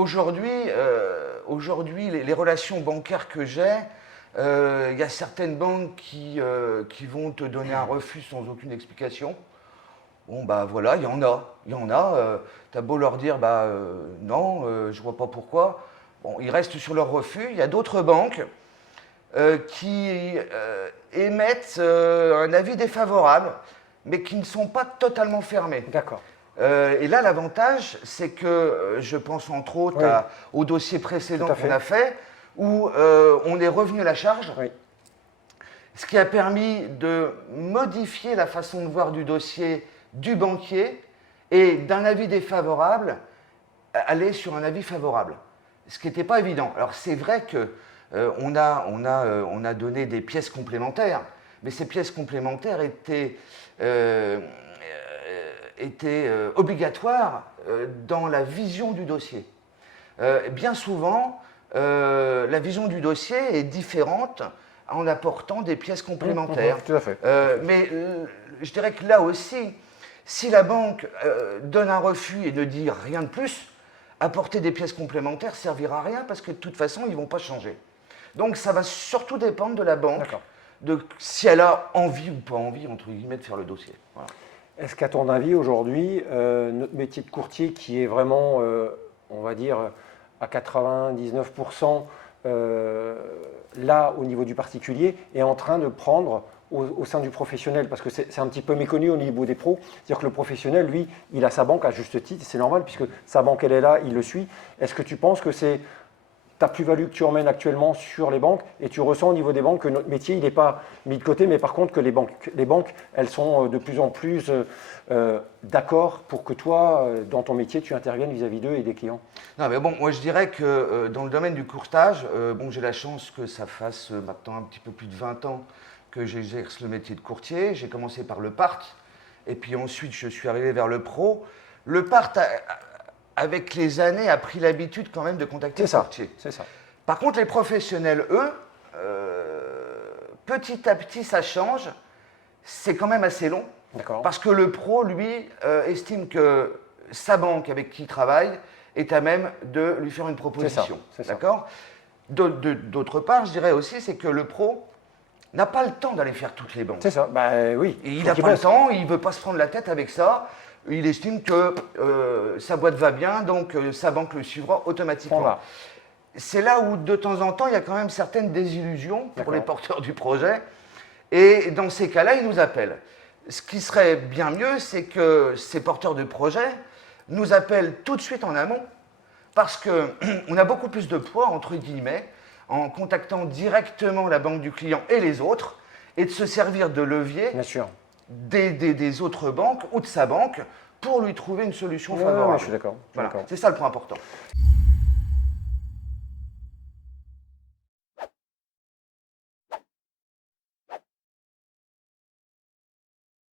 aujourd'hui, les relations bancaires que j'ai, il y a certaines banques qui vont te donner un refus sans aucune explication. Bon, bah voilà, il y en a. T'as beau leur dire, non, je vois pas pourquoi. Bon, ils restent sur leur refus. Il y a d'autres banques qui émettent un avis défavorable, mais qui ne sont pas totalement fermées. D'accord. Et là, l'avantage, c'est que je pense entre autres Oui. au dossier précédent Tout à fait. qu'on a fait, où on est revenu à la charge, Oui. ce qui a permis de modifier la façon de voir du dossier du banquier et d'un avis défavorable, aller sur un avis favorable. Ce qui n'était pas évident. Alors c'est vrai que on a donné des pièces complémentaires, mais ces pièces complémentaires étaient obligatoires dans la vision du dossier. Bien souvent, la vision du dossier est différente en apportant des pièces complémentaires. Tout à fait. Mais je dirais que là aussi, si la banque donne un refus et ne dit rien de plus, apporter des pièces complémentaires ne servira à rien parce que de toute façon, ils ne vont pas changer. Donc ça va surtout dépendre de la banque, de si elle a envie ou pas envie, entre guillemets, de faire le dossier. Voilà. Est-ce qu'à ton avis, aujourd'hui, notre métier de courtier qui est vraiment, on va dire, à 99% là, au niveau du particulier, est en train de prendre au sein du professionnel, parce que c'est un petit peu méconnu au niveau des pros, c'est-à-dire que le professionnel, lui, il a sa banque à juste titre, c'est normal, puisque sa banque, elle est là, il le suit. Est-ce que tu penses que c'est ta plus-value que tu emmènes actuellement sur les banques, et tu ressens au niveau des banques que notre métier, il n'est pas mis de côté, mais par contre que les banques, elles sont de plus en plus d'accord pour que toi, dans ton métier, tu interviennes vis-à-vis d'eux et des clients? Non, mais bon, moi je dirais que dans le domaine du courtage, j'ai la chance que ça fasse maintenant un petit peu plus de 20 ans que j'exerce le métier de courtier. J'ai commencé par le part, et puis ensuite je suis arrivé vers le pro. Le part, avec les années, a pris l'habitude quand même de contacter le courtier. C'est ça. Par contre, les professionnels, eux, petit à petit, ça change. C'est quand même assez long. Parce que le pro, lui, estime que sa banque avec qui il travaille est à même de lui faire une proposition. D'accord ? D'autre part, je dirais aussi, c'est que le pro n'a pas le temps d'aller faire toutes les banques. C'est ça, oui. Et il n'a pas le temps, il ne veut pas se prendre la tête avec ça. Il estime que sa boîte va bien, donc sa banque le suivra automatiquement. Voilà. C'est là où, de temps en temps, il y a quand même certaines désillusions pour les porteurs du projet. Et dans ces cas-là, ils nous appellent. Ce qui serait bien mieux, c'est que ces porteurs de projet nous appellent tout de suite en amont, parce qu'on a beaucoup plus de poids, entre guillemets, en contactant directement la banque du client et les autres, et de se servir de levier des autres banques ou de sa banque pour lui trouver une solution favorable. Je suis d'accord. Voilà. C'est ça le point important.